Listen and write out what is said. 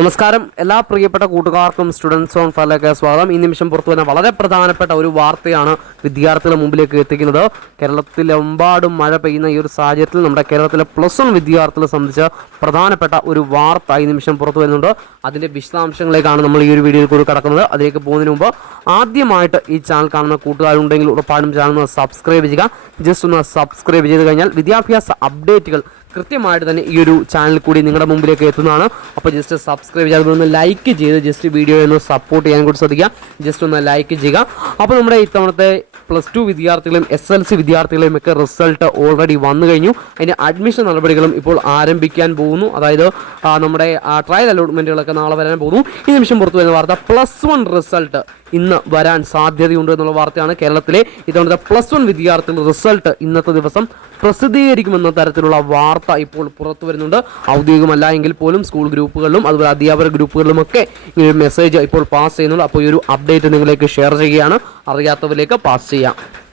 നമസ്കാരം എല്ലാ പ്രിയപ്പെട്ട കൂട്ടുകാർക്കും സ്റ്റുഡൻസ് ഓൺ ഫയറിലേക്ക് സ്വാഗതം. ഈ നിമിഷം പുറത്തു വരുന്ന വളരെ പ്രധാനപ്പെട്ട ഒരു വാർത്തയാണ് വിദ്യാർത്ഥികളുടെ മുമ്പിലേക്ക് എത്തിക്കുന്നത്. കേരളത്തിലെമ്പാടും മഴ പെയ്യുന്ന ഈ ഒരു സാഹചര്യത്തിൽ നമ്മുടെ കേരളത്തിലെ +1 വിദ്യാർത്ഥികളെ സംബന്ധിച്ച് പ്രധാനപ്പെട്ട ഒരു വാർത്ത ഈ നിമിഷം പുറത്തു വരുന്നുണ്ട്. അതിൻ്റെ വിശദാംശങ്ങളിലേക്കാണ് നമ്മൾ ഈ ഒരു വീഡിയോയിൽ കൂടി കടക്കുന്നത്. അതിലേക്ക് പോകുന്നതിന് മുമ്പ് ആദ്യമായിട്ട് ഈ ചാനൽ കാണുന്ന കൂട്ടുകാരുണ്ടെങ്കിൽ ഉറപ്പായും ചാനൽ സബ്സ്ക്രൈബ് ചെയ്യുക. ജസ്റ്റ് ഒന്ന് സബ്സ്ക്രൈബ് ചെയ്ത് കഴിഞ്ഞാൽ വിദ്യാഭ്യാസ അപ്ഡേറ്റുകൾ കൃത്യമായിട്ട് തന്നെ ഈ ഒരു ചാനൽ കൂടി നിങ്ങളുടെ മുമ്പിലേക്ക് എത്തുന്നതാണ്. അപ്പോൾ ജസ്റ്റ് സബ്സ്ക്രൈബ് ചെയ്ത് ഒന്ന് ലൈക്ക് ചെയ്ത് ജസ്റ്റ് വീഡിയോ ഒന്ന് സപ്പോർട്ട് ചെയ്യാൻ കൂടി ശ്രദ്ധിക്കുക. ജസ്റ്റ് ഒന്ന് ലൈക്ക് ചെയ്യുക. അപ്പോൾ നമ്മുടെ ഇത്തവണത്തെ +2 വിദ്യാർത്ഥികളും SLC വിദ്യാർത്ഥികളെയും ഒക്കെ റിസൾട്ട് ഓൾറെഡി വന്നു കഴിഞ്ഞു. അതിൻ്റെ അഡ്മിഷൻ നടപടികളും ഇപ്പോൾ ആരംഭിക്കാൻ പോകുന്നു. അതായത് നമ്മുടെ ട്രയൽ അലോട്ട്മെൻറ്റുകളൊക്കെ നാളെ വരാൻ പോകുന്നു. ഈ നിമിഷം പുറത്തു വരുന്ന വാർത്ത +1 റിസൾട്ട് ഇന്ന് വരാൻ സാധ്യതയുണ്ട് എന്നുള്ള വാർത്തയാണ്. കേരളത്തിലെ ഇത്തവണത്തെ +1 വിദ്യാർത്ഥികളുടെ റിസൾട്ട് ഇന്നത്തെ ദിവസം പ്രസിദ്ധീകരിക്കുമെന്ന തരത്തിലുള്ള വാർത്ത ഇപ്പോൾ പുറത്തു വരുന്നുണ്ട്. ഔദ്യോഗികമല്ല എങ്കിൽ പോലും സ്കൂൾ ഗ്രൂപ്പുകളിലും അതുപോലെ അധ്യാപക ഗ്രൂപ്പുകളിലുമൊക്കെ ഈ ഒരു മെസ്സേജ് ഇപ്പോൾ പാസ് ചെയ്യുന്നുണ്ട്. അപ്പോൾ ഈ ഒരു അപ്ഡേറ്റ് നിങ്ങളിലേക്ക് ഷെയർ ചെയ്യുകയാണ്. അറിയാത്തവരിലേക്ക് പാസ് ചെയ്യാം.